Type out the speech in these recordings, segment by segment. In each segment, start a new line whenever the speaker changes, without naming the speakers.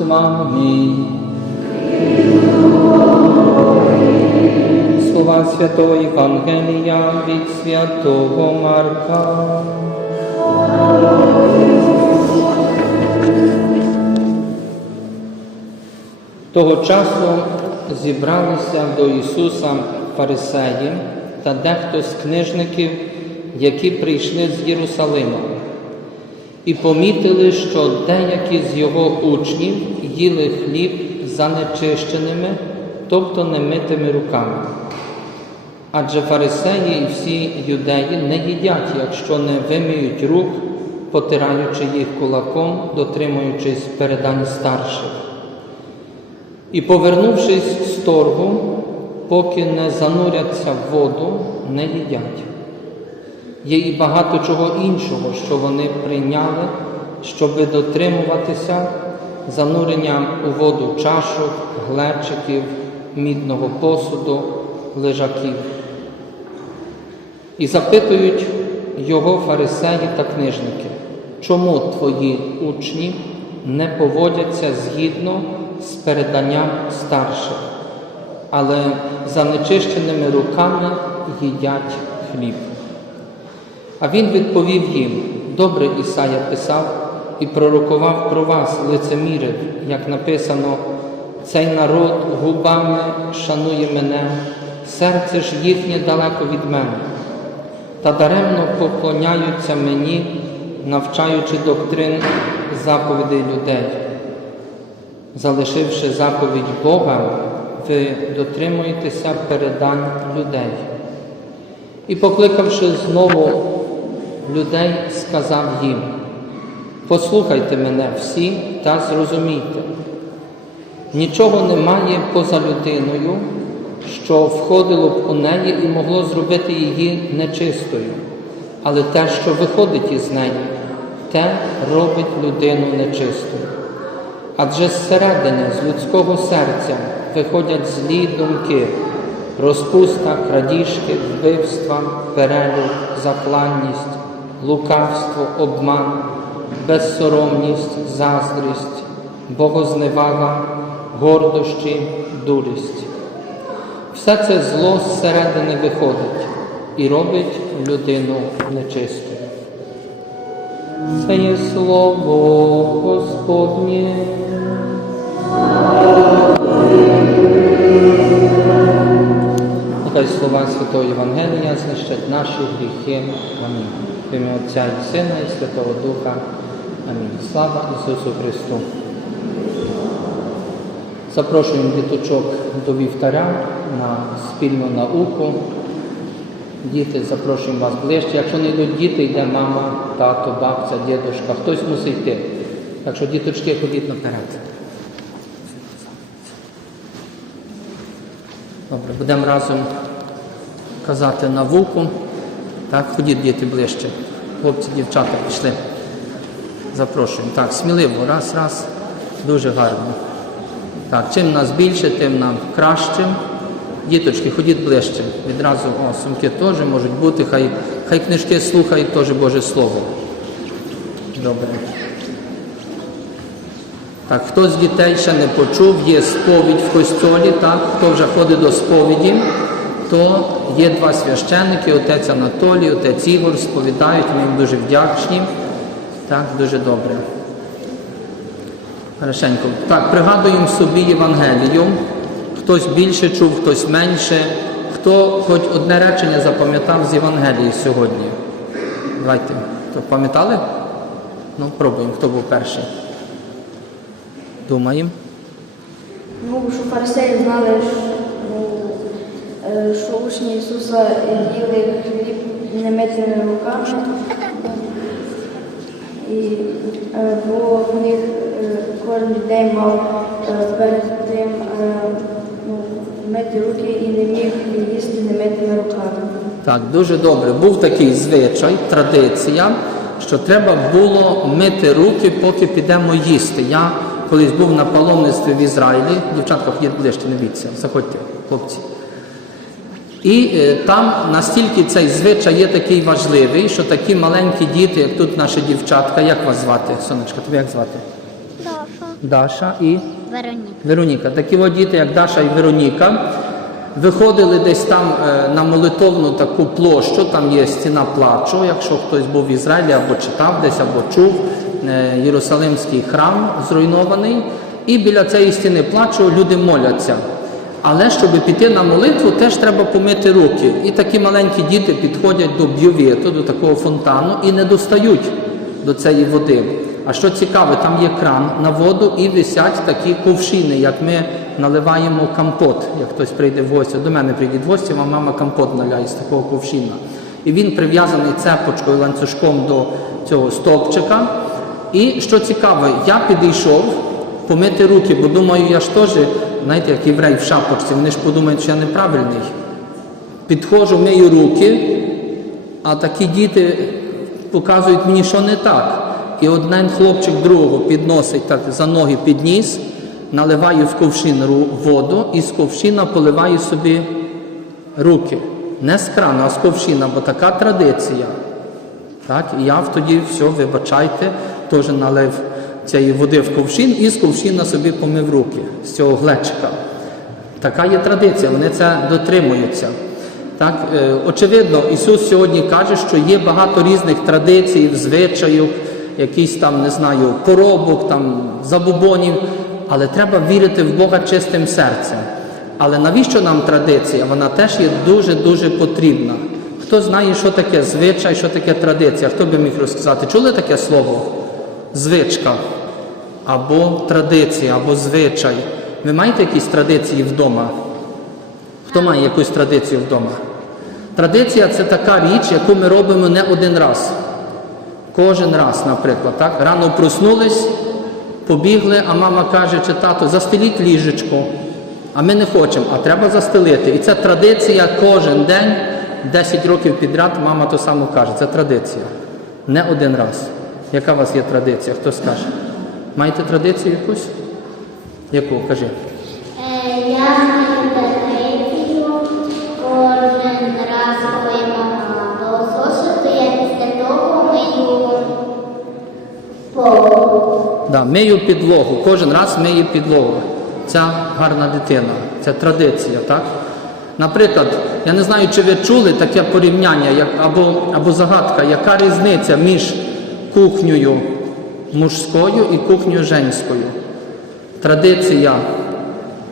вами. Слова Святого Євангелія від Святого Марка. Того часу зібралися до Ісуса фарисеї та дехто з книжників, які прийшли з Єрусалима, і помітили, що деякі з його учнів їли хліб занечищеними, тобто немитими руками. Адже фарисеї і всі юдеї не їдять, якщо не виміють рук, потираючи їх кулаком, дотримуючись передань старших. І, повернувшись з торгу, поки не зануряться в воду, не їдять. Є і багато чого іншого, що вони прийняли, щоби дотримуватися занурення у воду чашок, глечиків, мідного посуду, лежаків. І запитують його фарисеї та книжники, чому твої учні не поводяться згідно з переданням старших, але за нечищеними руками їдять хліб. А він відповів їм: добре Ісая писав і пророкував про вас, лицемірів, як написано, цей народ губами шанує мене, серце ж їхнє далеко від мене, та даремно поклоняються мені, навчаючи доктрин заповідей людей. Залишивши заповідь Бога, ви дотримуєтеся передань людей. І, покликавши знову людей, сказав їм: Послухайте мене всі та зрозумійте, нічого немає поза людиною, що входило б у неї і могло зробити її нечистою, але те, що виходить із неї, те робить людину нечистою. Адже зсередини, з людського серця виходять злі думки, розпуста, крадіжки, вбивства, перелюб, закланність, лукавство, обман, безсоромність, заздрість, богозневага, гордощі, дурість. Все це зло зсередини виходить і робить людину нечистою. Це є слово Господнє. Нехай слова Святого Євангелія знищать наші гріхи. Амінь. В ім'я Отця і Сина і Святого Духа. Амінь. Слава Ісусу Христу. Запрошуємо діточок до вівтаря на спільну науку. Діти, запрошуємо вас ближче. Якщо не йдуть діти, йде мама, тато, бабця, дідушка. Хтось мусить йти. Так що діточки ходіть наперед. Добре, будемо разом казати науку. Так, ходіть діти ближче. Хлопці, дівчата пішли. Запрошуємо. Так, сміливо, раз, раз. Дуже гарно. Так, чим нас більше, тим нам краще. Діточки, ходіть ближче. Відразу о, сумки теж можуть бути, хай, хай книжки слухають теж Боже Слово. Добре. Так, хто з дітей ще не почув, є сповідь в костьолі, так, хто вже ходить до сповіді, то є два священники, отець Анатолій, отець Ігор, сповідають, ми їм дуже вдячні. Так, дуже добре. Хорошенько. Так, пригадуємо собі Євангелію. Хтось більше чув, хтось менше. Хто хоч одне речення запам'ятав з Євангелії сьогодні? Давайте. То пам'ятали? Ну, пробуємо, хто був перший. Думаємо.
Ну, що фарисеї знали, що, що учні Ісуса їли хліб немитими руками, і, е, бо в них е, кожен день мав е, перед тим е, ну, мити руки і не міг їсти немитими руками.
Так, дуже добре. Був такий звичай, традиція, що треба було мити руки, поки підемо їсти. Я колись був на паломництві в Ізраїлі, дівчатка, ходіть ближче, не бійтеся, заходьте, хлопці. І е, там настільки цей звичай є такий важливий, що такі маленькі діти, як тут наші дівчатка, як вас звати, сонечка, тобі як звати?
Даша.
Даша і
Вероніка.
Вероніка. Такі от діти, як Даша і Вероніка, виходили десь там е, на молитовну таку площу, там є стіна плачу, якщо хтось був в Ізраїлі або читав десь, або чув е, Єрусалимський храм зруйнований. І біля цієї стіни плачу люди моляться. Але щоб піти на молитву, теж треба помити руки. І такі маленькі діти підходять до б'ювету, до такого фонтану, і не достають до цієї води. А що цікаве, там є кран на воду і висять такі ковшини, як ми наливаємо компот. Як хтось прийде в гості, до мене прийде в гості, а мама компот наляє з такого ковшина. І він прив'язаний цепочкою ланцюжком до цього стовпчика. І що цікаве, я підійшов помити руки, бо думаю, я ж теж, знаєте, як єврей в шапочці, вони ж подумають, що я неправильний. Підходжу, мию руки, а такі діти показують мені, що не так. І один хлопчик другого підносить так за ноги підніс, наливає в ковшин воду і з ковшина поливає собі руки. Не з крану, а з ковшина, бо така традиція. Так, і я тоді все, вибачайте, теж налив цієї води в ковшин і з ковшина собі помив руки з цього глечика. Така є традиція, вони це дотримуються. Так, е, очевидно, Ісус сьогодні каже, що є багато різних традицій, звичаїв, якісь там, не знаю, поробок, там, забобонів, але треба вірити в Бога чистим серцем. Але навіщо нам традиція? Вона теж є дуже-дуже потрібна. Хто знає, що таке звичай, що таке традиція? Хто би міг розказати? Чули таке слово? Звичка або традиція, або звичай. Ви маєте якісь традиції вдома? Хто має якусь традицію вдома? Традиція це така річ, яку ми робимо не один раз. Кожен раз, наприклад, так? Рано проснулись, побігли, а мама каже, чи тато, застеліть ліжечко. А ми не хочемо, а треба застелити. І це традиція кожен день, 10 років підряд, мама то саме каже. Це традиція. Не один раз. Яка у вас є традиція? Хто скаже? Маєте традицію якусь? Яку? Кажи.
Е, Я маю традицію кожен раз, коли мама до зошиту, я після того мию пол.
Да, мию підлогу, кожен раз мию підлогу. Ця гарна дитина, це традиція, так? Наприклад, я не знаю, чи ви чули таке порівняння як, або, або загадка, яка різниця між кухнею мужською і кухнею женською. Традиція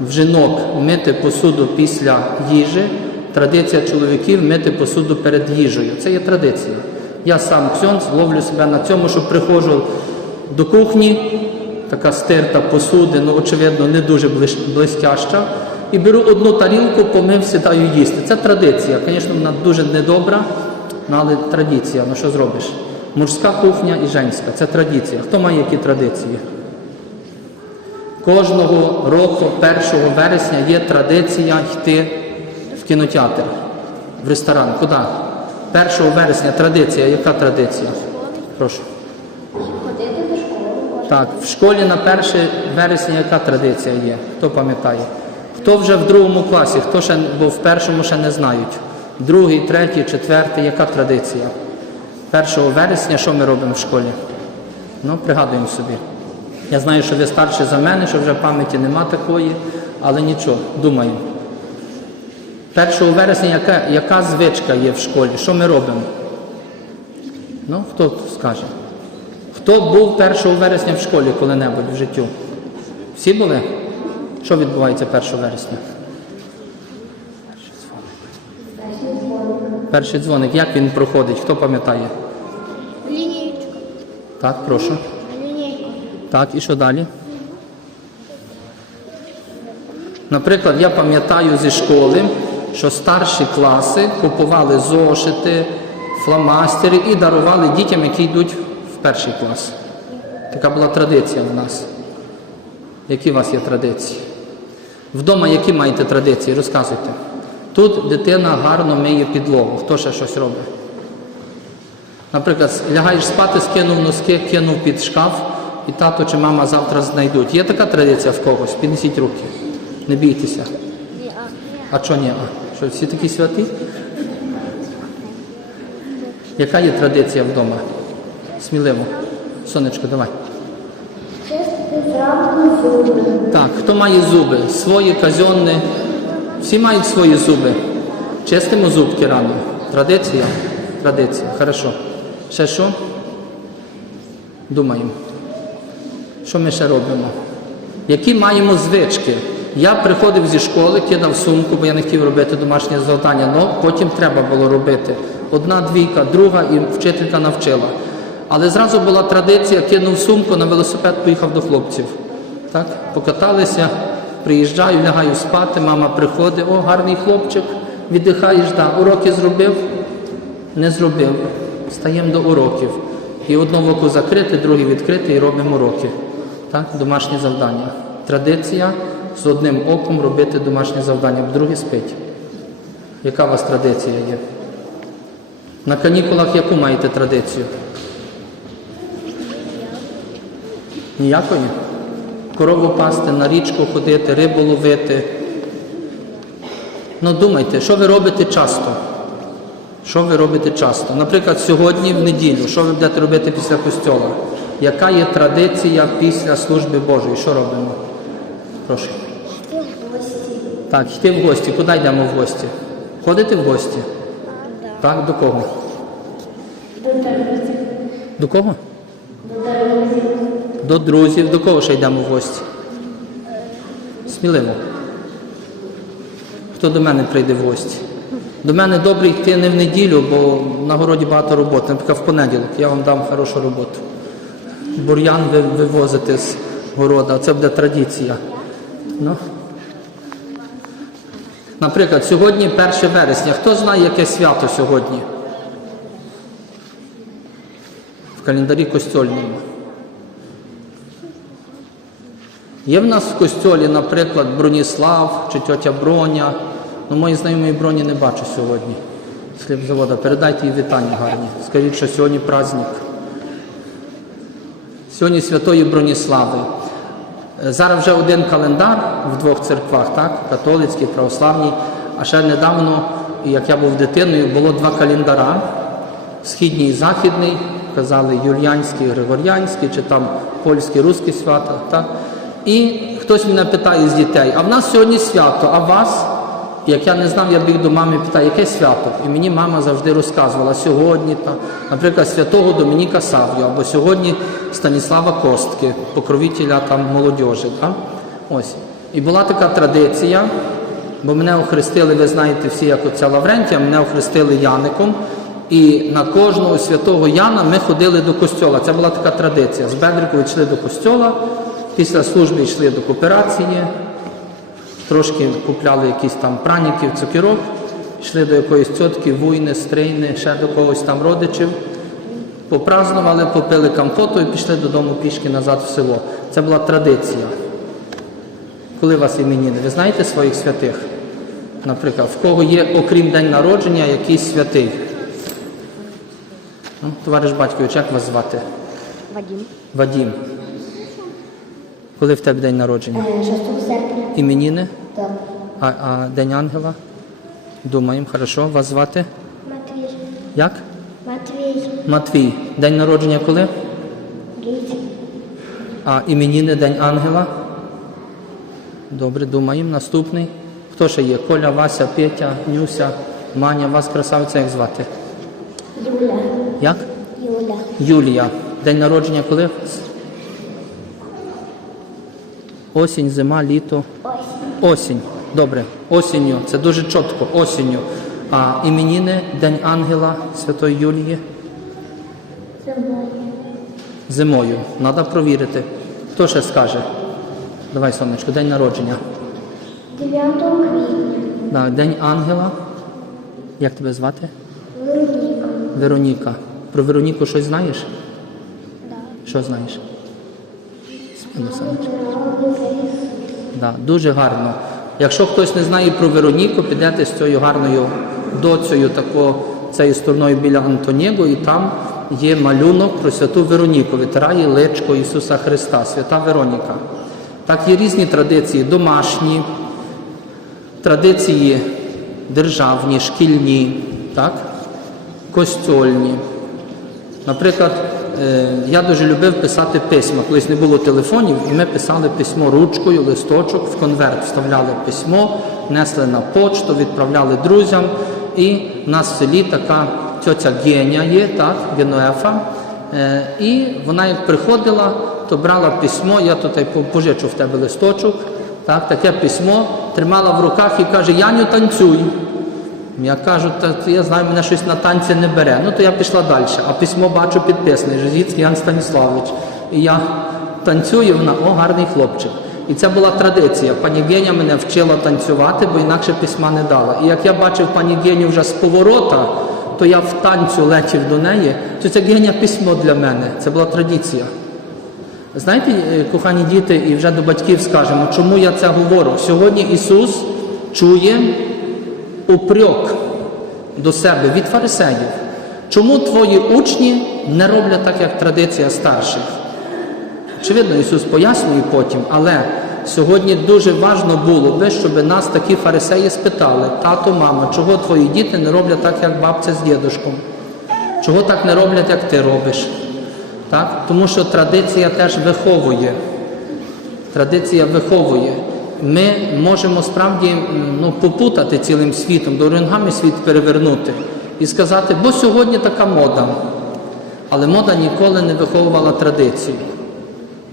в жінок мити посуду після їжі, традиція чоловіків мити посуду перед їжею. Це є традиція. Я сам ксьонц ловлю себе на цьому, що приходжу до кухні, така стерта посуди, ну очевидно, не дуже блистяща. І беру одну тарілку, помив, сідаю їсти. Це традиція. Звісно, вона дуже недобра, ну, але традиція. Ну що зробиш? Мужська кухня і женська це традиція. Хто має які традиції? Кожного року, 1 вересня, є традиція йти в кінотеатр, в ресторан. Куди? 1 вересня традиція. Яка традиція? Прошу.
Ходити до школи.
Так, в школі на 1 вересня яка традиція є? Хто пам'ятає? Хто вже в другому класі, хто ще, бо в першому ще не знають. Другий, третій, четвертий, яка традиція? 1 вересня що ми робимо в школі? Ну, пригадуємо собі. Я знаю, що ви старші за мене, що вже пам'яті нема такої, але нічого, думаємо. 1 вересня яка, яка звичка є в школі? Що ми робимо? Ну, хто скаже? Хто був 1 вересня в школі коли-небудь в життю? Всі були? Що відбувається 1 вересня? Перший дзвоник. Як він проходить? Хто пам'ятає?
Лінійку.
Так, прошу.
Лінійку.
Так, і що далі? Наприклад, я пам'ятаю зі школи, що старші класи купували зошити, фломастери і дарували дітям, які йдуть в перший клас. Така була традиція в нас. Які у вас є традиції? Вдома які маєте традиції? Розказуйте. Тут дитина гарно миє підлогу. Хто ще щось робить? Наприклад, лягаєш спати, скинув носки, кинув під шкаф, і тато чи мама завтра знайдуть. Є така традиція в когось? Піднесіть руки. Не бійтеся. А що ні? А? Що всі такі святі? Яка є традиція вдома? Сміливо. Сонечко, давай. Так, хто має зуби? Свої казенні. Всі мають свої зуби. Чистимо зубки рано. Традиція? Традиція. Хорошо. Ще що? Думаємо. Що ми ще робимо? Які маємо звички? Я приходив зі школи, кидав сумку, бо я не хотів робити домашнє завдання, але потім треба було робити. Одна двійка, друга і вчителька навчила. Але зразу була традиція, кинув сумку, на велосипед поїхав до хлопців. Так? Покаталися, приїжджаю, лягаю спати, мама приходить, о, гарний хлопчик, віддихаєш, да, уроки зробив, не зробив. Стаємо до уроків. І одне око закрите, друге відкрите і робимо уроки. Так? Домашні завдання. Традиція з одним оком робити домашнє завдання, друге спить. Яка у вас традиція є? На канікулах яку маєте традицію? Ніякої? Корову пасти, на річку ходити, рибу ловити. Ну думайте, що ви робите часто? Що ви робите часто? Наприклад, сьогодні в неділю, що ви будете робити після костьола? Яка є традиція після служби Божої? Що робимо? Прошу.
Йти в гості.
Так, йти в гості. Куди йдемо в гості? Ходите в гості? Так, до кого?
До друзів.
До кого?
До друзів.
До кого ще йдемо в гості? Сміливо. Хто до мене прийде в гості? До мене добре йти не в неділю, бо на городі багато роботи. Наприклад, в понеділок я вам дам хорошу роботу. Бур'ян вивозити з города, це буде традиція. Ну. Наприклад, сьогодні 1 вересня. Хто знає, яке свято сьогодні? В календарі костьольному. Є в нас в костьолі, наприклад, Броніслав чи тьотя Броня. Ну, мої знайомої броні не бачу сьогодні. з хлібзавода. Передайте їй вітання гарні. Скажіть, що сьогодні праздник. Сьогодні Святої Броніслави. Е, Зараз вже один календар в двох церквах, так? католицький, православній. А ще недавно, як я був дитиною, було два календара східній і західний, казали юліанський, григоріанський, чи там польський, русський свято. Так? І хтось мене питає з дітей, а в нас сьогодні свято, а вас? Як я не знав, я біг до мами і питаю, яке свято? І мені мама завжди розказувала сьогодні, та, наприклад, святого Домініка Сав'ю, або сьогодні Станіслава Костки, покровителя там молодіжі. Так? Ось. І була така традиція, бо мене охрестили, ви знаєте всі, як оця Лаврентія, мене охрестили Яником. І на кожного святого Яна ми ходили до костьола. Це була така традиція. З Бедрикова йшли до костьола, після служби йшли до кооперації, трошки купляли якісь там праників, цукерок, йшли до якоїсь цьотки, вуйни, стрийни, ще до когось там родичів. Попразнували, попили компоту і пішли додому пішки назад в село. Це була традиція. Коли у вас іменини? Ви знаєте своїх святих? Наприклад, в кого є, окрім день народження, якийсь святий? Ну, товариш батькович, як вас звати?
Вадим.
Вадім. Коли в тебе день народження?
6 серпня.
Іменіни?
Так.
А, а День Ангела? Думаємо, хорошо. Вас звати?
Матвій.
Як?
Матвій.
Матвій. День народження коли?
Гіць.
А іменіни День Ангела? Добре, думаємо. Наступний. Хто ще є? Коля, Вася, Петя, Нюся, Маня. Вас красавиця як звати?
Юля.
Як?
Юля.
Юлія. День народження коли? Осінь, зима, літо. Осінь. Добре. Осінню. Це дуже чітко. Осінню. А іменіни День Ангела Святої Юлії?
Зимою.
Зимою. Треба провірити. Хто ще скаже? Давай, сонечко, день народження.
9 квітня.
Да, День Ангела. Як тебе звати?
Вероніка.
Вероніка. Про Вероніку щось знаєш?
Да.
Що знаєш? Спину, сонечко. Да, дуже гарно. Якщо хтось не знає про Вероніку, підете з цією гарною доцею, тако, цією стороною біля Антоніго, і там є малюнок про святу Вероніку, витирає личко Ісуса Христа, свята Вероніка. Так є різні традиції, домашні, традиції державні, шкільні, так? костьольні. Наприклад, я дуже любив писати письма. Колись не було телефонів, і ми писали письмо ручкою, листочок, в конверт вставляли письмо, несли на почту, відправляли друзям. І в нас в селі така тьоця Геня є, так, Генуефа. Е, І вона як приходила, то брала письмо, я тут пожичу в тебе листочок, так, таке письмо, тримала в руках і каже, Яню, танцюй. Я кажу, та я знаю, мене щось на танці не бере. Ну то я пішла далі. А письмо бачу підписане, Жизіцький Ян Станіславович. І я танцюю, вона, о, гарний хлопчик. І це була традиція. Пані Геня мене вчила танцювати, бо інакше письма не дала. І як я бачив пані Геню вже з поворота, то я в танцю летів до неї, то це Геня письмо для мене. Це була традиція. Знаєте, е, кохані діти, і вже до батьків скажемо, чому я це говорю? Сьогодні Ісус чує упрек до себе від фарисеїв. Чому твої учні не роблять так, як традиція старших? Очевидно, Ісус пояснює потім, але сьогодні дуже важливо було би, щоб нас такі фарисеї спитали, тато, мама, чого твої діти не роблять так, як бабця з дідушком? Чого так не роблять, як ти робиш? Так? Тому що традиція теж виховує. Традиція виховує. Ми можемо справді ну, попутати цілим світом, до рентгами світ перевернути і сказати, бо сьогодні така мода. Але мода ніколи не виховувала традицію.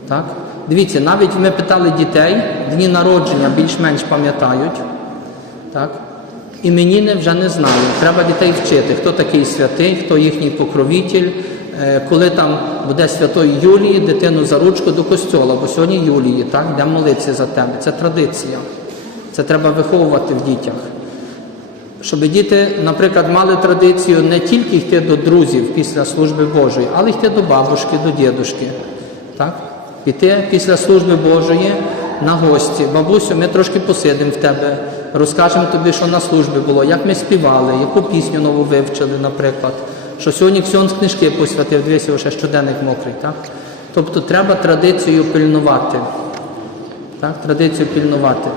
Так? Дивіться, навіть ми питали дітей, дні народження більш-менш пам'ятають. Так? Іменіни вже не знають. Треба дітей вчити, хто такий святий, хто їхній покровитель. Е, Коли там буде святої Юлії, дитину за ручку до костьола, бо сьогодні Юлії, так, йдемо молитися за тебе. Це традиція. Це треба виховувати в дітях. Щоб діти, наприклад, мали традицію не тільки йти до друзів після служби Божої, але йти до бабушки, до дідушки. Так? Піти після служби Божої на гості. Бабусю, ми трошки посидимо в тебе, розкажемо тобі, що на службі було, як ми співали, яку пісню нову вивчили, наприклад. Що сьогодні Ксьонс книжки посвятив, дивися, його щоденник мокрий. Так? Тобто треба традицію пильнувати. Так? Традицію пильнувати.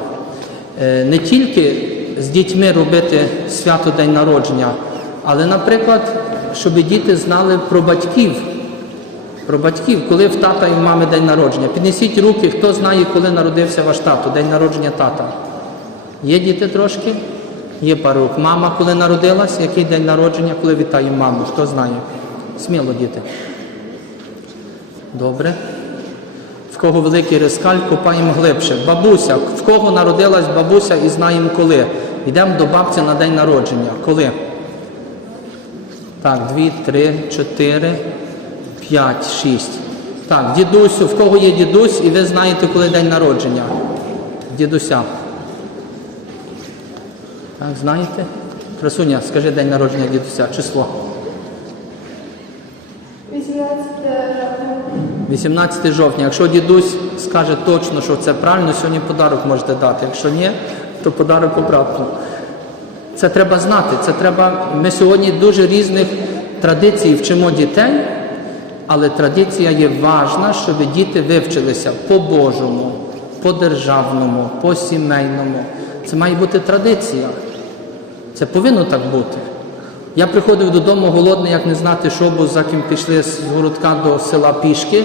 Е, Не тільки з дітьми робити свято День народження, але, наприклад, щоб діти знали про батьків. Про батьків, коли в тата і в мами день народження. Піднесіть руки, хто знає, коли народився ваш тато, день народження тата. Є діти трошки? Є пару. Мама, коли народилась, який день народження, коли вітає маму? Хто знає? Сміло, діти. Добре. В кого великий рискаль, копаємо глибше. Бабуся, в кого народилась бабуся і знаємо коли. Йдемо до бабці на день народження. Коли? Так, дві, три, чотири, п'ять, шість. Так, дідусю, в кого є дідусь, і ви знаєте, коли день народження? Дідуся. Так, знаєте? Красуня, скажи день народження дідуся, число.
18 жовтня.
18 жовтня. Якщо дідусь скаже точно, що це правильно, сьогодні подарок можете дати. Якщо ні, то подарок обратно. Це треба знати. Це треба. Ми сьогодні дуже різних традицій вчимо дітей, але традиція є важна, щоб діти вивчилися по-божому, по-державному, по-сімейному. Це має бути традиція. Це повинно так бути. Я приходив додому голодний, як не знати, що, бо за ким пішли з городка до села пішки.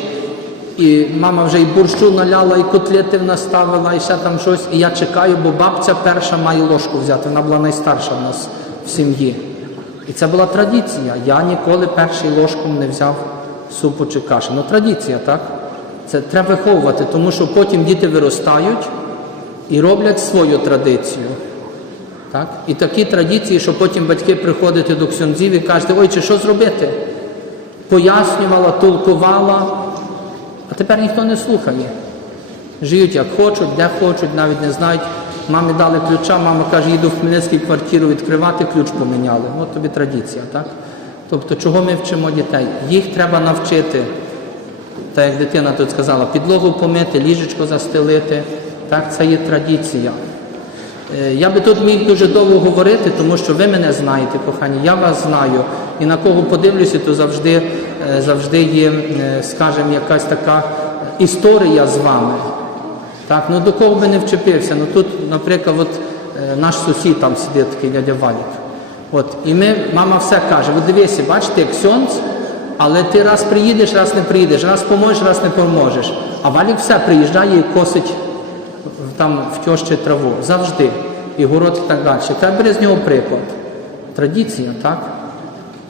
І мама вже і борщу наляла, і котлети наставила, і ще там щось. І я чекаю, бо бабця перша має ложку взяти. Вона була найстарша в нас в сім'ї. І це була традиція. Я ніколи перший ложком не взяв супу чи каші. Ну, традиція, так? Це треба виховувати, тому що потім діти виростають і роблять свою традицію. Так? І такі традиції, що потім батьки приходять до ксьонзів і кажуть, ой, чи що зробити? Пояснювала, толкувала, а тепер ніхто не слухає. Живуть як хочуть, де хочуть, навіть не знають. Мамі дали ключа, мама каже, їду в Хмельницький квартиру відкривати, ключ поміняли. От тобі традиція, так? Тобто, чого ми вчимо дітей? Їх треба навчити, так як дитина тут сказала, підлогу помити, ліжечко застелити. Так, це є традиція. Е, Я би тут міг дуже довго говорити, тому що ви мене знаєте, кохані, я вас знаю. І на кого подивлюся, то завжди, е, завжди є, е, скажімо, якась така історія з вами. Так, ну до кого би не вчепився. Ну тут, наприклад, от, наш сусід там сидить такий дядя Валік. От, і ми, мама все каже, от дивися, бачите, як Сьонц Але ти раз приїдеш, раз не приїдеш, раз поможеш, раз не поможеш. А Валік все приїжджає і косить там в траву. Завжди. І город і так далі. Треба бери з нього приклад. Традиція, так?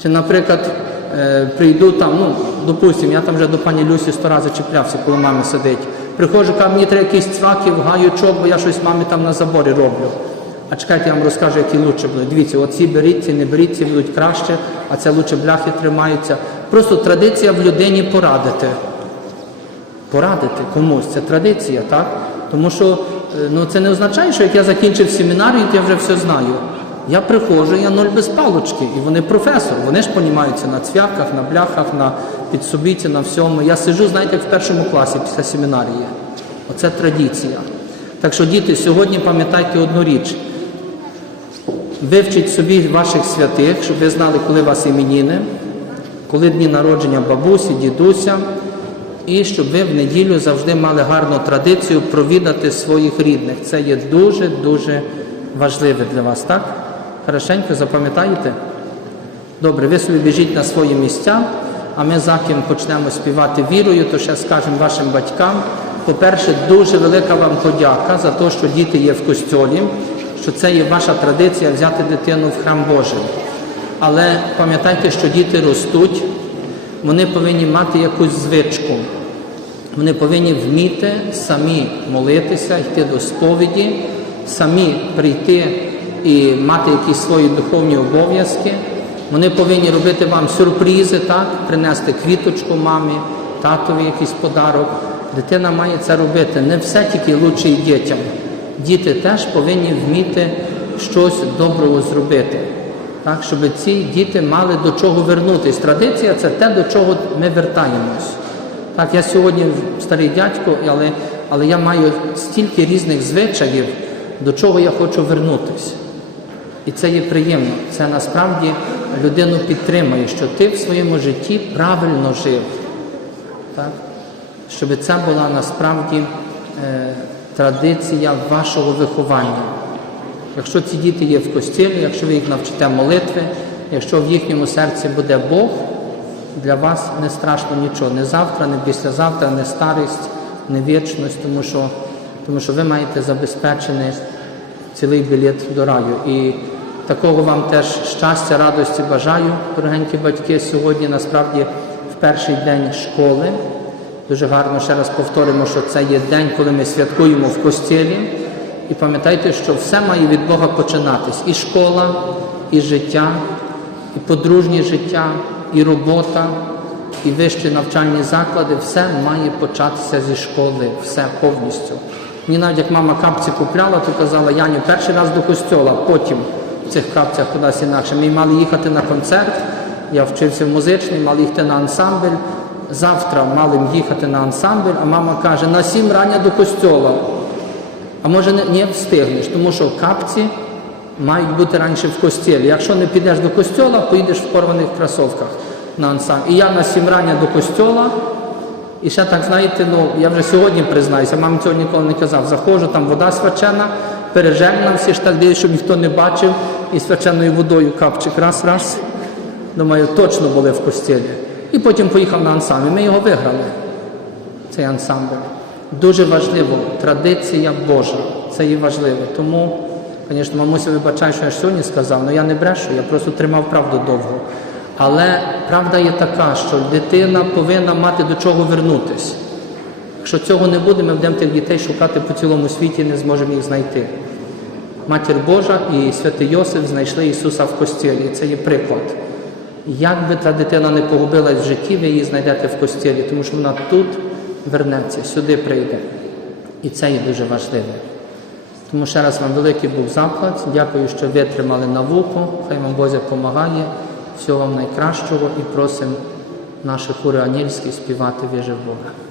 Чи, наприклад, е, прийду там, ну, допустимо, я там вже до пані Люсі сто разів чіплявся, коли мама сидить. Приходжу, кажу, мені треба якісь цваків, гаючок, бо я щось мамі там на заборі роблю. А чекайте, я вам розкажу, які лучше будуть. Дивіться, оці беріть, ці не беріть, ці будуть краще, а це лучше бляхи тримаються. Просто традиція в людині порадити. Порадити комусь, це традиція, так? Тому що ну, це не означає, що як я закінчив семінарію, я вже все знаю. Я приходжу, я ноль без палочки, і вони професор, вони ж понімаються на цвяхах, на бляхах, на підсобіці, на всьому. Я сиджу, знаєте, як в першому класі після семінарії. Оце традиція. Так що, діти, сьогодні пам'ятайте одну річ. Вивчіть собі ваших святих, щоб ви знали, коли у вас іменіни, коли дні народження бабусі, дідуся, і щоб ви в неділю завжди мали гарну традицію провідати своїх рідних. Це є дуже-дуже важливе для вас, так? Хорошенько запам'ятаєте? Добре, ви собі біжіть на свої місця, а ми за ким почнемо співати вірою, то ще скажемо вашим батькам. По-перше, дуже велика вам подяка за те, що діти є в костьолі, що це є ваша традиція взяти дитину в храм Божий. Але пам'ятайте, що діти ростуть, вони повинні мати якусь звичку. Вони повинні вміти самі молитися, йти до сповіді, самі прийти і мати якісь свої духовні обов'язки. Вони повинні робити вам сюрпризи, так? принести квіточку мамі, татові якийсь подарок. Дитина має це робити. Не все тільки лучше дітям. Діти теж повинні вміти щось доброго зробити. Так, щоб ці діти мали до чого вернутись. Традиція це те, до чого ми вертаємось. Так, я сьогодні старий дядько, але, але я маю стільки різних звичаїв, до чого я хочу вернутися. І це є приємно. Це насправді людину підтримує, що ти в своєму житті правильно жив. Так? Щоб це була насправді е, традиція вашого виховання. Якщо ці діти є в костілі, якщо ви їх навчите молитви, якщо в їхньому серці буде Бог, для вас не страшно нічого. Не завтра, не післязавтра, не старість, не вічність, тому що, тому що ви маєте забезпечений цілий білет до раю. І такого вам теж щастя, радості бажаю, дорогенькі батьки, сьогодні насправді в перший день школи. Дуже гарно ще раз повторимо, що це є день, коли ми святкуємо в костілі. І пам'ятайте, що все має від Бога починатись. І школа, і життя, і подружнє життя, і робота, і вищі навчальні заклади, все має початися зі школи, все повністю. Мені навіть як мама капці купляла, то казала, Яню, перший раз до костьола, потім в цих капцях кудись інакше. Ми мали їхати на концерт, я вчився в музичний, мали їхати на ансамбль. Завтра мали їхати на ансамбль, а мама каже, на сім рання до костьола. А може не, не встигнеш, тому що капці мають бути раніше в костілі. Якщо не підеш до костьола, поїдеш в порваних кросовках на ансамбль. І я на сім рання до костьола, і ще так, знаєте, ну я вже сьогодні признаюся, мамі цього ніколи не казав. Заходжу, там вода свячена, пережельна, всі так щоб ніхто не бачив, і свяченою водою капчик раз, раз. Думаю, точно були в костілі. І потім поїхав на ансамбль. Ми його виграли, цей ансамбль. Дуже важливо, традиція Божа. Це є важливо. Тому, звісно, мамуся вибачаю, що я сьогодні сказав, але я не брешу, я просто тримав правду довго. Але правда є така, що дитина повинна мати до чого вернутись. Якщо цього не буде, ми будемо тих дітей шукати по цілому світі і не зможемо їх знайти. Матір Божа і святий Йосиф знайшли Ісуса в костілі. Це є приклад. Як би та дитина не погубилась в житті, ви її знайдете в костілі, тому що вона тут вернеться, сюди прийде. І це є дуже важливо. Тому ще раз вам великий був заклад. Дякую, що витримали науку. Хай вам Боже допомагає. Всього вам найкращого і просимо наші хури ангельські співати віже в Бога.